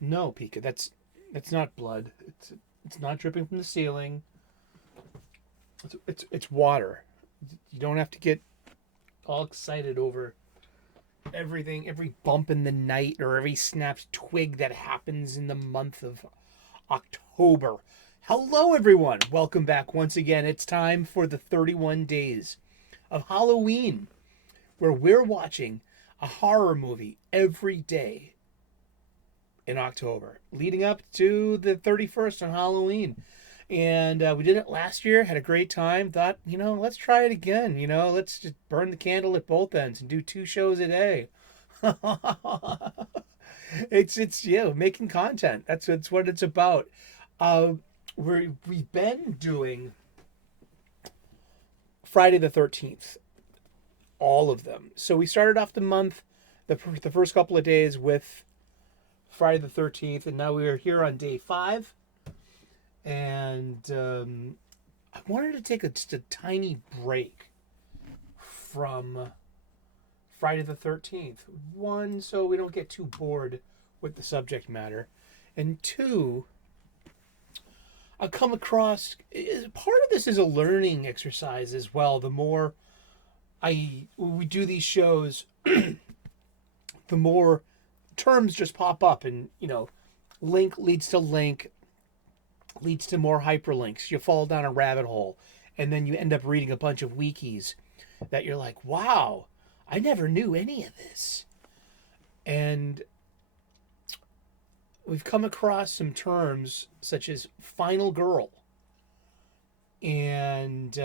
No, Pika, that's not blood. It's not dripping from the ceiling. It's water. You don't have to get all excited over everything, every bump in the night or every snapped twig that happens in the month of October. Hello, everyone. Welcome back once again. It's time for the 31 days of Halloween, where we're watching a horror movie every day in October, leading up to the 31st on Halloween. And we did it last year, had a great time. Thought, let's try it again. Let's just burn the candle at both ends and do two shows a day. It's making content. That's what it's about. Uh, we've been doing Friday the 13th, all of them. So we started off the month, the first couple of days with Friday the 13th, and now we are here on day 5. And I wanted to take just a tiny break from Friday the 13th. One, so we don't get too bored with the subject matter. And two, I come across, part of this is a learning exercise as well. The more we do these shows, the more terms just pop up, and link leads to link, leads to more hyperlinks. You fall down a rabbit hole, and then you end up reading a bunch of wikis that you're like, wow, I never knew any of this. And we've come across some terms such as final girl. And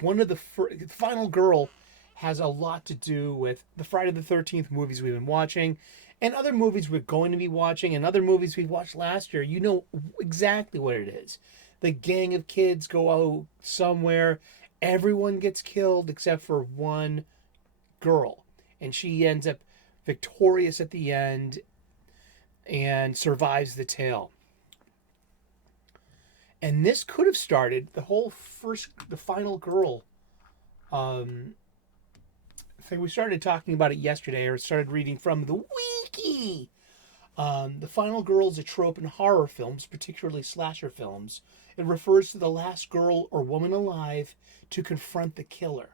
one of the final girl has a lot to do with the Friday the 13th movies we've been watching, and other movies we're going to be watching, and other movies we watched last year. You know exactly what it is. The gang of kids go out somewhere. Everyone gets killed except for one girl. And she ends up victorious at the end and survives the tale. And this could have started the final girl thing. We started talking about it yesterday, or started reading from the wiki. The final girl is a trope in horror films, particularly slasher films. It refers to the last girl or woman alive to confront the killer.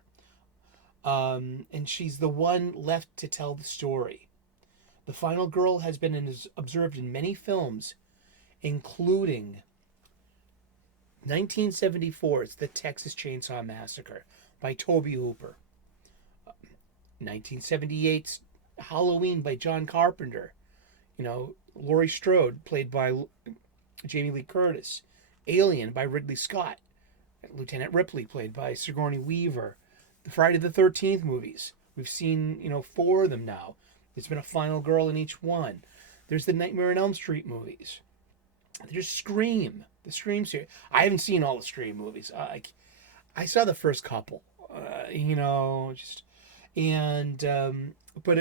And she's the one left to tell the story. The final girl has been observed in many films, including 1974's The Texas Chainsaw Massacre by Tobe Hooper. 1978's Halloween by John Carpenter. Laurie Strode, played by Jamie Lee Curtis. Alien by Ridley Scott. Lieutenant Ripley, played by Sigourney Weaver. The Friday the 13th movies. We've seen, 4 of them now. There's been a final girl in each one. There's the Nightmare on Elm Street movies. There's Scream. The Scream series. I haven't seen all the Scream movies. I saw the first couple. But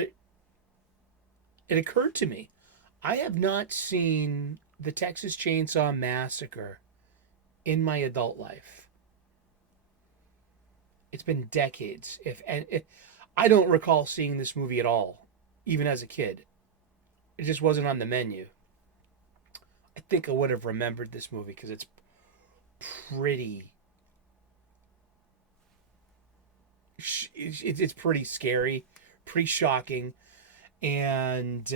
it occurred to me, I have not seen the Texas Chainsaw Massacre in my adult life. It's been decades. I don't recall seeing this movie at all, even as a kid. It just wasn't on the menu. I think I would have remembered this movie because it's pretty. It's pretty scary, pretty shocking, and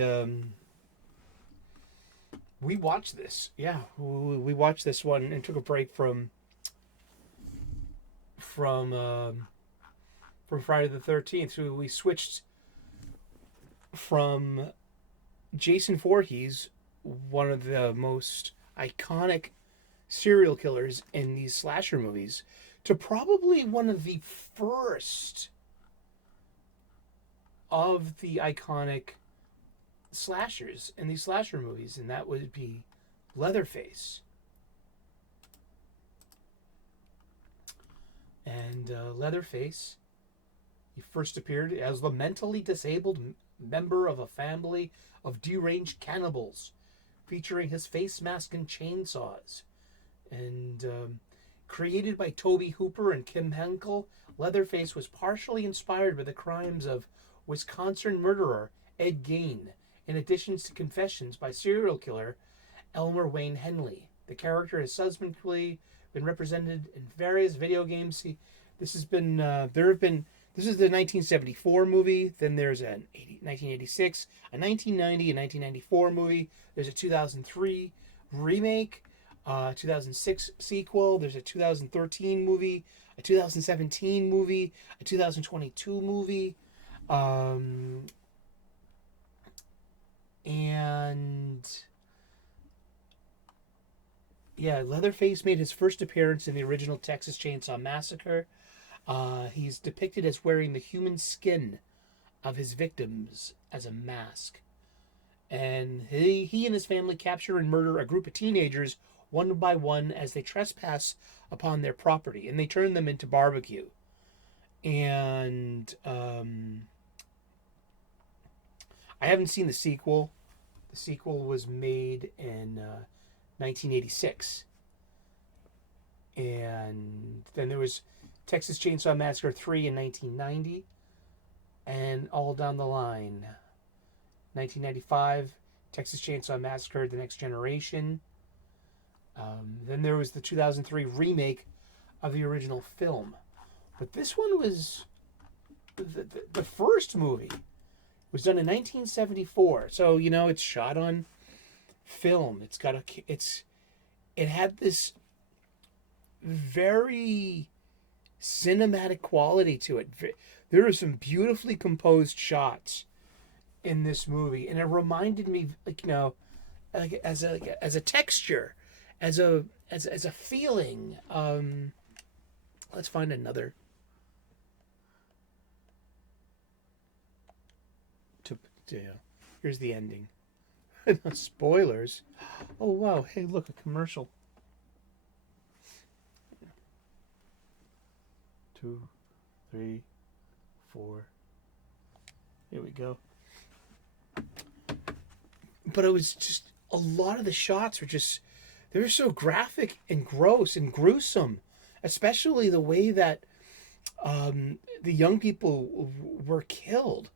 we watched this. Yeah, we watched this one and took a break from Friday the 13th. So we switched from Jason Voorhees, one of the most iconic serial killers in these slasher movies, to probably one of the first of the iconic slashers in these slasher movies, and that would be Leatherface. And Leatherface, he first appeared as the mentally disabled member of a family of deranged cannibals, featuring his face mask and chainsaws. And created by Tobe Hooper and Kim Henkel, Leatherface was partially inspired by the crimes of Wisconsin murderer Ed Gein in addition to confessions by serial killer Elmer Wayne Henley. The character has subsequently been represented in various video games. This has been this is the 1974 movie. Then there's a 1986, a 1990, a 1994 movie. There's a 2003 remake, 2006 sequel. There's a 2013 movie, a 2017 movie, a 2022 movie, and yeah, Leatherface made his first appearance in the original Texas Chainsaw Massacre. He's depicted as wearing the human skin of his victims as a mask. And he and his family capture and murder a group of teenagers one by one as they trespass upon their property, and they turn them into barbecue. And I haven't seen the sequel. The sequel was made in 1986. And then there was Texas Chainsaw Massacre 3 in 1990. And all down the line, 1995, Texas Chainsaw Massacre: The Next Generation. Then there was the 2003 remake of the original film. But this one was the first movie was done in 1974. So, you know, it's shot on film. It had this very cinematic quality to it. There are some beautifully composed shots in this movie, and it reminded me, like, you know, like as a texture, as a feeling. Let's find another. Here's the ending. Spoilers. Oh wow! Hey, look, a commercial. 2, 3, 4. Here we go. But it was just, a lot of the shots were just, they were so graphic and gross and gruesome, especially the way that the young people were killed.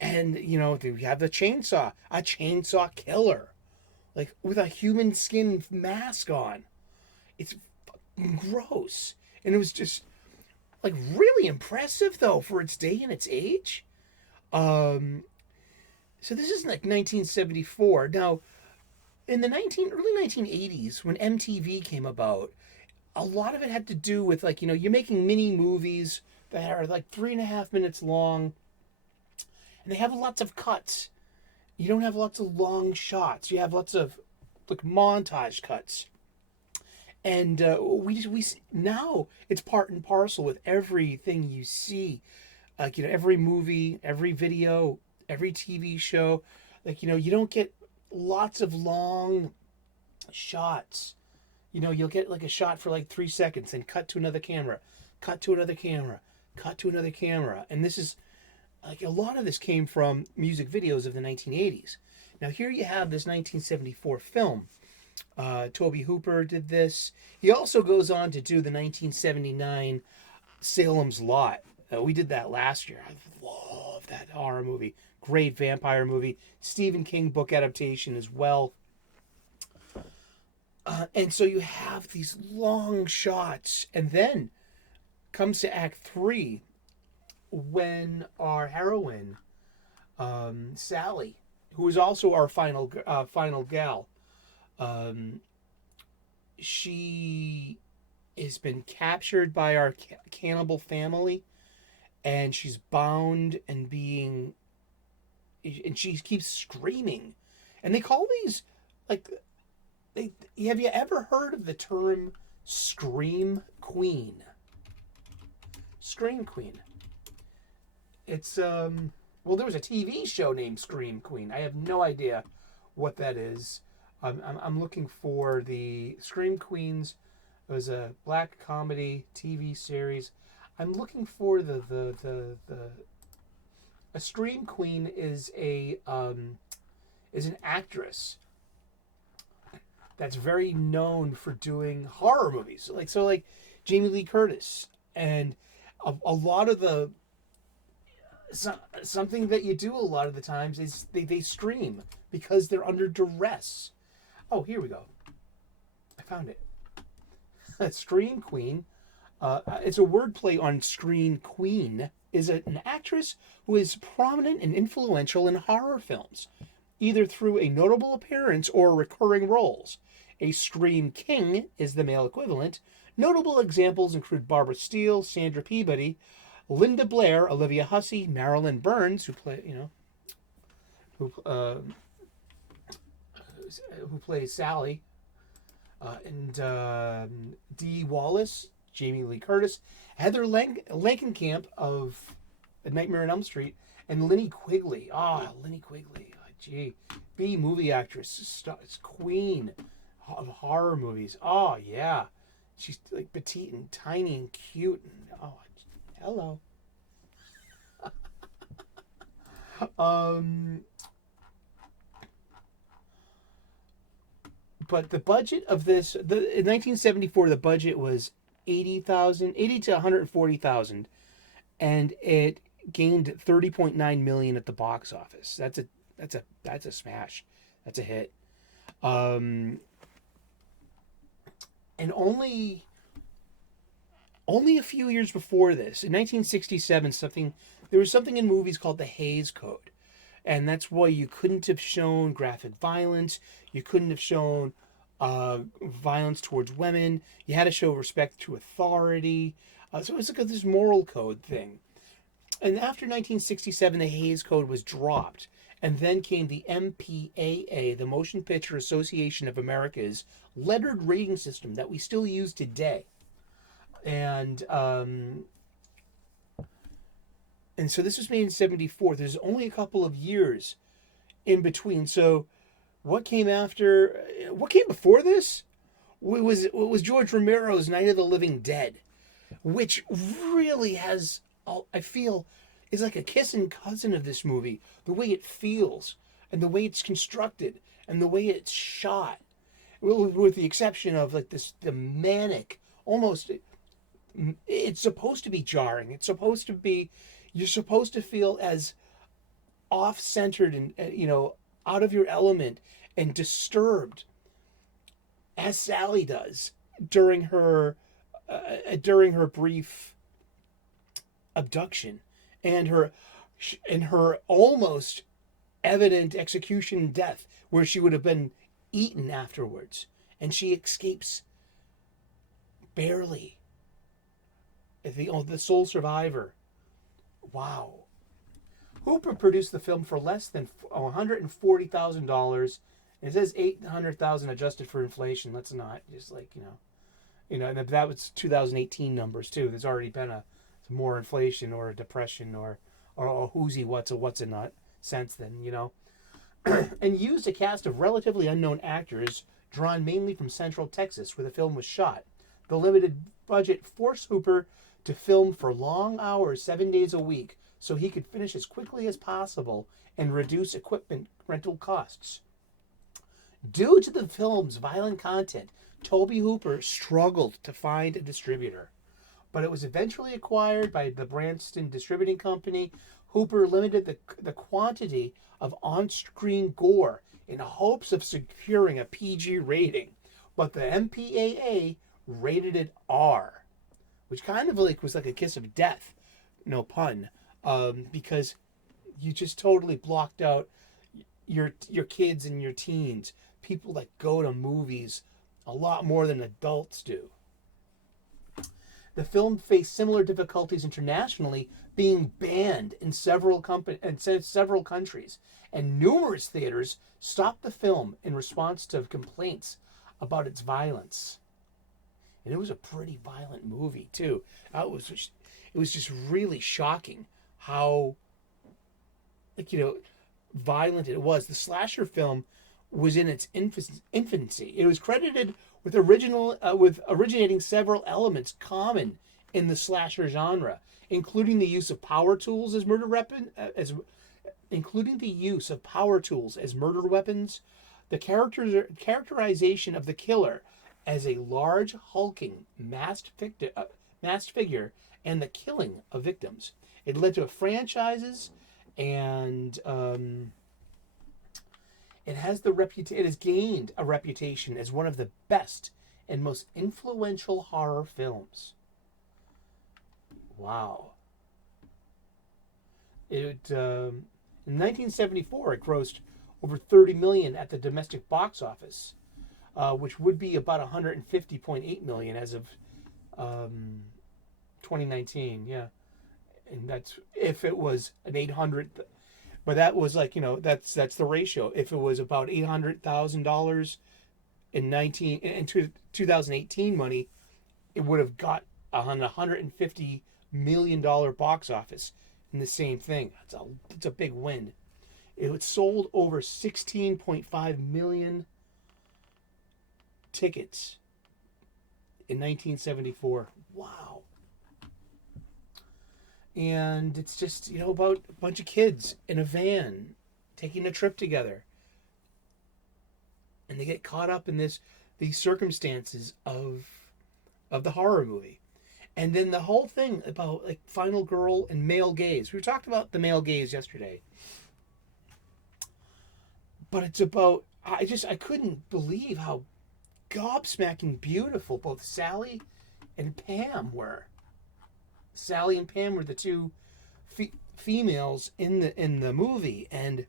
And, you know, we have a chainsaw killer, like with a human skin mask on. It's fucking gross. And it was just, like, really impressive, though, for its day and its age. So this is like 1974. Now, in the early 1980s, when MTV came about, a lot of it had to do with, like, you know, you're making mini movies that are like 3.5 minutes long, and they have lots of cuts. You don't have lots of long shots. You have lots of, like, montage cuts. And we now it's part and parcel with everything you see, like, you know, every movie, every video, every TV show. Like, you know, you don't get lots of long shots. You know, you'll get like a shot for like 3 seconds and cut to another camera, cut to another camera, cut to another camera. And this is, like, a lot of this came from music videos of the 1980s. Now here you have this 1974 film. Tobe Hooper did this. He also goes on to do the 1979 Salem's Lot. We did that last year. I love that horror movie. Great vampire movie. Stephen King book adaptation as well. And so you have these long shots. And then comes to Act 3, when our heroine, Sally, who is also our final gal, she has been captured by our cannibal family, and she's bound and she keeps screaming. And they call these, like, have you ever heard of the term Scream Queen? Scream Queen. It's, well, there was a TV show named Scream Queen. I have no idea what that is. I'm looking for the Scream Queens. It was a black comedy TV series. I'm looking for a Scream Queen is an actress that's very known for doing horror movies. Like Jamie Lee Curtis, and a lot of the something that you do a lot of the times is they scream because they're under duress. Oh, here we go. I found it. Scream queen. It's a wordplay on screen queen. Is an actress who is prominent and influential in horror films, either through a notable appearance or recurring roles. A scream king is the male equivalent. Notable examples include Barbara Steele, Sandra Peabody, Linda Blair, Olivia Hussey, Marilyn Burns, who plays Sally, and Dee Wallace, Jamie Lee Curtis, Heather Langenkamp of Nightmare on Elm Street, and Linnea Quigley. Linnea Quigley. Gee. B movie actress. Queen of horror movies. Oh, yeah. She's like petite and tiny and cute. And, hello. But the budget of this, in 1974, the budget was 80 to 140,000, and it gained 30.9 million at the box office. That's a smash. That's a hit. And only a few years before this, in 1967, there was something in movies called the Hays Code. And that's why you couldn't have shown graphic violence. You couldn't have shown violence towards women. You had to show respect to authority. So it was like this moral code thing. And after 1967, the Hays Code was dropped. And then came the MPAA, the Motion Picture Association of America's lettered rating system that we still use today. And so this was made in 74. There's only a couple of years in between. So what came before this? Was George Romero's Night of the Living Dead, which really has, I feel, is like a kissing cousin of this movie. The way it feels, and the way it's constructed, and the way it's shot. With the exception of like the manic, almost, it's supposed to be jarring. It's supposed to be, you're supposed to feel as off-centered and, out of your element and disturbed as Sally does during her brief abduction and her almost evident execution and death, where she would have been eaten afterwards, and she escapes barely. The sole survivor. Wow. Hooper produced the film for less than $140,000. It says $800,000 adjusted for inflation. Let's not just and that was 2018 numbers too. There's already been some more inflation or a depression or who's what's a not since then, and used a cast of relatively unknown actors drawn mainly from Central Texas, where the film was shot. The limited budget forced Hooper to film for long hours, 7 days a week, so he could finish as quickly as possible and reduce equipment rental costs. Due to the film's violent content, Tobe Hooper struggled to find a distributor, but it was eventually acquired by the Branston Distributing Company. Hooper limited the quantity of on-screen gore in hopes of securing a PG rating, but the MPAA rated it R, which kind of was like a kiss of death, no pun, because you just totally blocked out your kids and your teens, people that go to movies a lot more than adults do. The film faced similar difficulties internationally, being banned in several countries, and numerous theaters stopped the film in response to complaints about its violence. And it was a pretty violent movie too. It was just really shocking how, violent it was. The slasher film was in its infancy. It was credited with originating several elements common in the slasher genre, including the use of power tools as murder weapons, the characterization of the killer as a large, hulking, masked figure, and the killing of victims. It led to franchises, and it has it has gained a reputation as one of the best and most influential horror films. Wow. In 1974, it grossed over 30 million at the domestic box office, which would be about 150.8 million as of 2019. Yeah, and that's if it was an 800. But that was like, that's the ratio. If it was about $800,000 in 2018 money, it would have got a $150 million box office. And the same thing. It's a big win. It sold over 16.5 million tickets in 1974. Wow. And it's just, about a bunch of kids in a van taking a trip together. And they get caught up in these circumstances of the horror movie. And then the whole thing about like final girl and male gaze. We talked about the male gaze yesterday. But it's about, I couldn't believe how gobsmacking beautiful both Sally and Pam were. Sally and Pam were the two females in the movie, and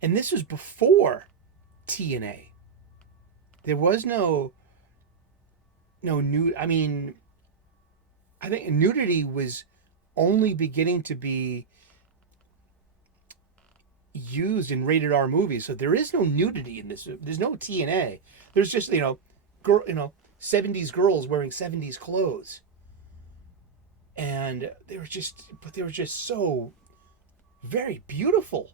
this was before TNA. There was no nude. I mean, I think nudity was only beginning to be used in rated R movies, so there is no nudity in this. There's no TNA. There's just 70s girls wearing 70s clothes. And they were just so very beautiful.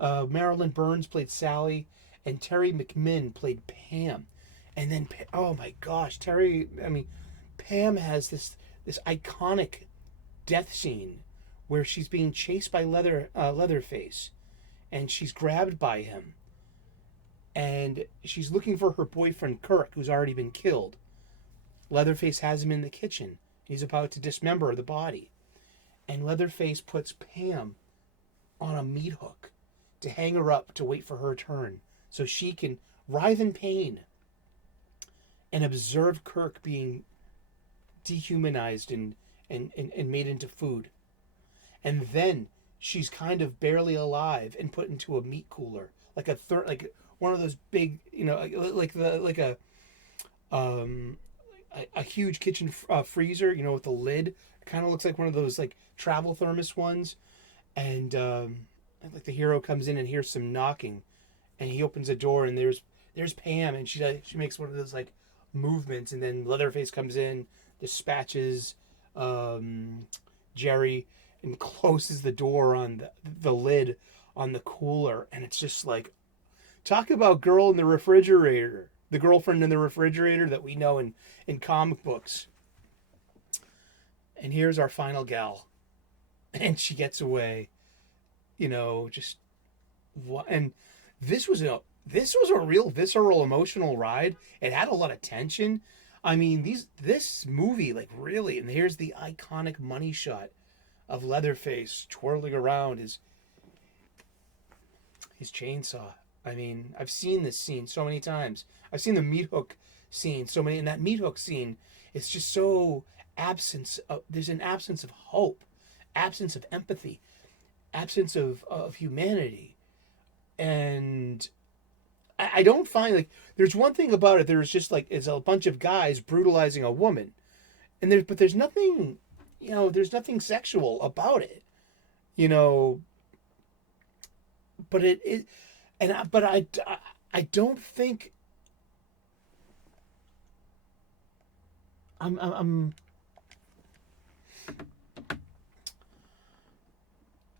Marilyn Burns played Sally, and Terry McMinn played Pam. And then, oh my gosh, Pam has this iconic death scene where she's being chased by Leatherface, and she's grabbed by him, and she's looking for her boyfriend Kirk, who's already been killed. Leatherface has him in the kitchen. He's about to dismember the body. And Leatherface puts Pam on a meat hook to hang her up to wait for her turn so she can writhe in pain and observe Kirk being dehumanized and made into food. And then she's kind of barely alive and put into a meat cooler, like one of those big, a huge kitchen freezer, with the lid. It kind of looks like one of those like travel thermos ones. And like the hero comes in and hears some knocking, and he opens a door, and there's Pam, and she makes one of those like movements, and then Leatherface comes in, dispatches Jerry, and closes the door on the lid on the cooler. And it's just like, talk about girl in the refrigerator. The girlfriend in the refrigerator that we know in comic books. And here's our final gal. And she gets away. Just what? And this was a real visceral, emotional ride. It had a lot of tension. I mean, this movie, like, really, and here's the iconic money shot of Leatherface twirling around his chainsaw. I mean, I've seen this scene so many times. I've seen the meat hook scene so many, and that meat hook scene is just so there's an absence of hope, absence of empathy, absence of humanity. And I don't find, like, there's one thing about it, there's just like, it's a bunch of guys brutalizing a woman. And there's nothing, there's nothing sexual about it, but I don't think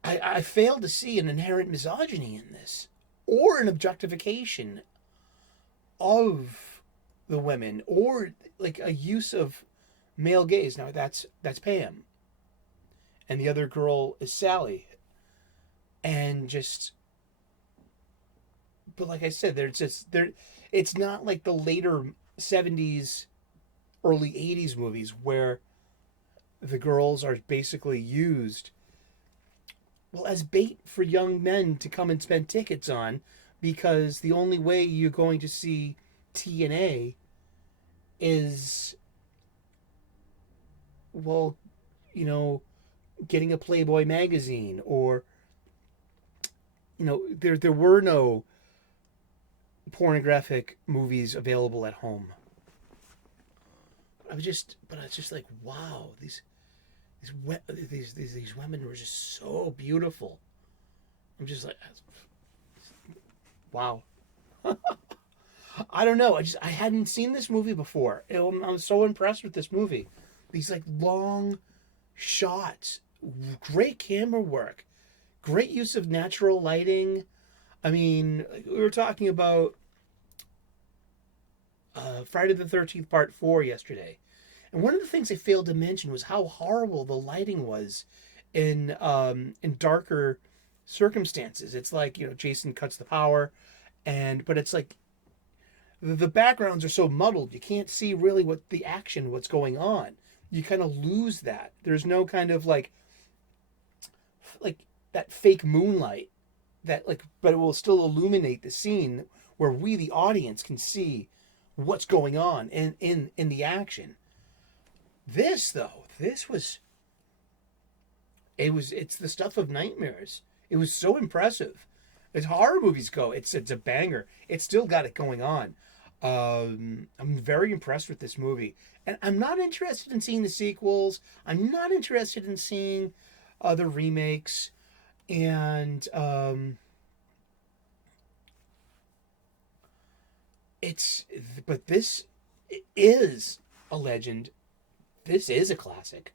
I fail to see an inherent misogyny in this, or an objectification of the women, or like a use of male gaze. Now that's Pam, and the other girl is Sally, and just. But like I said, it's not like the later 70s, early 80s movies where the girls are basically used, well, as bait for young men to come and spend tickets on, because the only way you're going to see TNA is, well, you know, getting a Playboy magazine, or, there were no pornographic movies available at home. But I was just like, wow, these women were just so beautiful. I'm just like, wow. I don't know. I hadn't seen this movie before. I was so impressed with this movie. These like long shots, great camera work, great use of natural lighting. I mean, we were talking about Friday the 13th Part 4 yesterday. And one of the things I failed to mention was how horrible the lighting was in darker circumstances. It's like, Jason cuts the power, but it's like the backgrounds are so muddled, you can't see really what's going on. You kind of lose that. There's no kind of like that fake moonlight but it will still illuminate the scene where we, the audience, can see what's going on in the action. It's the stuff of nightmares. It was so impressive. As horror movies go, it's a banger. It's still got it going on. I'm very impressed with this movie, and I'm not interested in seeing the sequels. I'm not interested in seeing other remakes, and but this is a legend. This is a classic,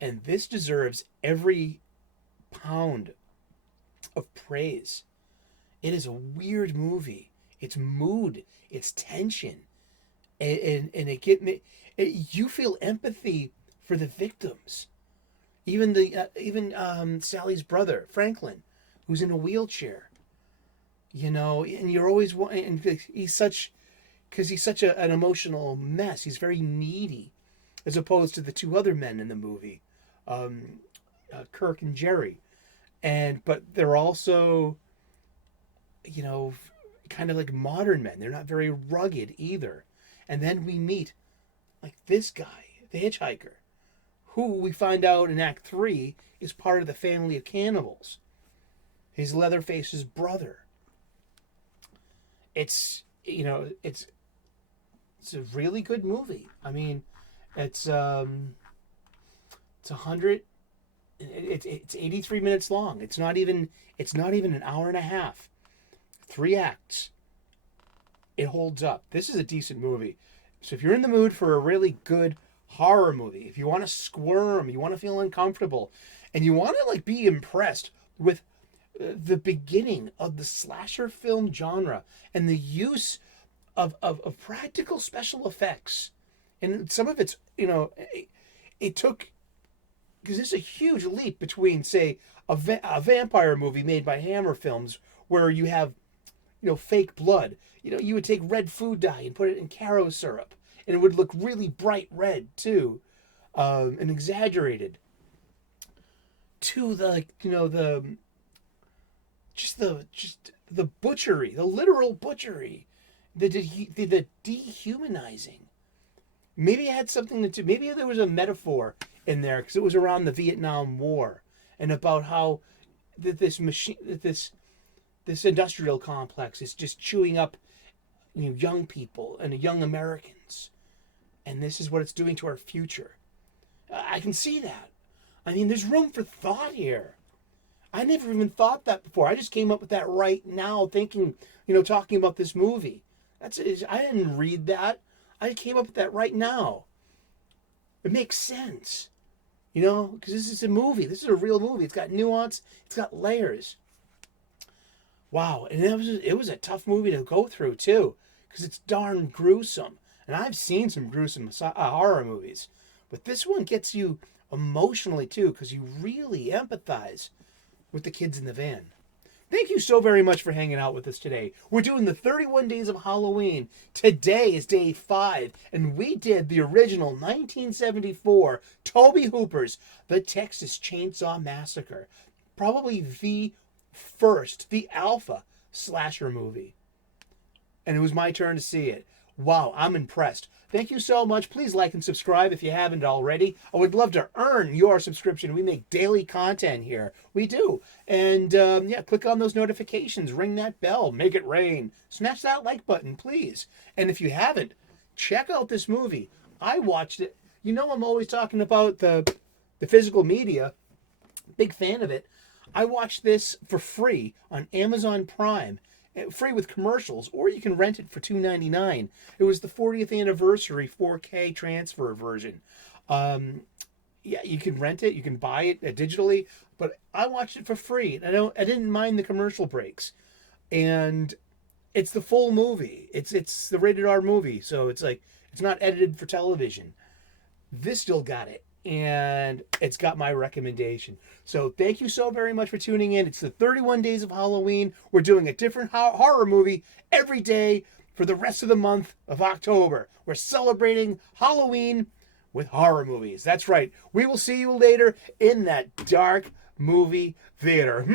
and this deserves every pound of praise. It is a weird movie. It's mood, it's tension, and you feel empathy for the victims. Even Sally's brother Franklin, who's in a wheelchair, and you're always and he's such an emotional mess. He's very needy, as opposed to the two other men in the movie, Kirk and Jerry, but they're also, kind of like modern men. They're not very rugged either. And then we meet like this guy, the hitchhiker, who we find out in Act 3 is part of the family of cannibals. He's Leatherface's brother. It's a really good movie. I mean, it's 83 minutes long. It's not even an hour and a half. 3 acts. It holds up. This is a decent movie. So if you're in the mood for a really good horror movie, if you want to squirm, you want to feel uncomfortable, and you want to be impressed with the beginning of the slasher film genre and the use of practical special effects, and some of it's it took, because it's a huge leap between, say, a vampire movie made by Hammer Films, where you have fake blood. You would take red food dye and put it in Caro syrup, and it would look really bright red too, and exaggerated. To the the butchery, the literal butchery, the dehumanizing. Maybe it had something to do. Maybe there was a metaphor in there, because it was around the Vietnam War, and about how this industrial complex is just chewing up young people and young Americans, and this is what it's doing to our future. I can see that. I mean, there's room for thought here. I never even thought that before. I just came up with that right now, thinking, talking about this movie. I didn't read that. I came up with that right now. It makes sense, because this is a movie. This is a real movie. It's got nuance. It's got layers. Wow, and it was a tough movie to go through too, because it's darn gruesome. And I've seen some gruesome horror movies, but this one gets you emotionally too, because you really empathize with the kids in the van. Thank you so very much for hanging out with us today. We're doing the 31 Days of Halloween. Today is day 5, and we did the original 1974 Tobe Hooper's The Texas Chainsaw Massacre. Probably the first, the alpha slasher movie. And it was my turn to see it. Wow, I'm impressed. Thank you so much. Please like and subscribe if you haven't already. I would love to earn your subscription. We make daily content here. We do. And yeah, click on those notifications. Ring that bell. Make it rain. Smash that like button, please. And if you haven't, check out this movie. I watched it. You know I'm always talking about the physical media. Big fan of it. I watched this for free on Amazon Prime. Free with commercials, or you can rent it for $2.99. It was the 40th anniversary 4K transfer version. Yeah, you can rent it, you can buy it digitally, but I watched it for free. I didn't mind the commercial breaks, and it's the full movie. It's the rated R movie, so it's not edited for television. This still got it, and it's got my recommendation. So thank you so very much for tuning in. It's the 31 Days of Halloween. We're doing a different horror movie every day for the rest of the month of October. We're celebrating Halloween with horror movies. That's right. We will see you later in that dark movie theater.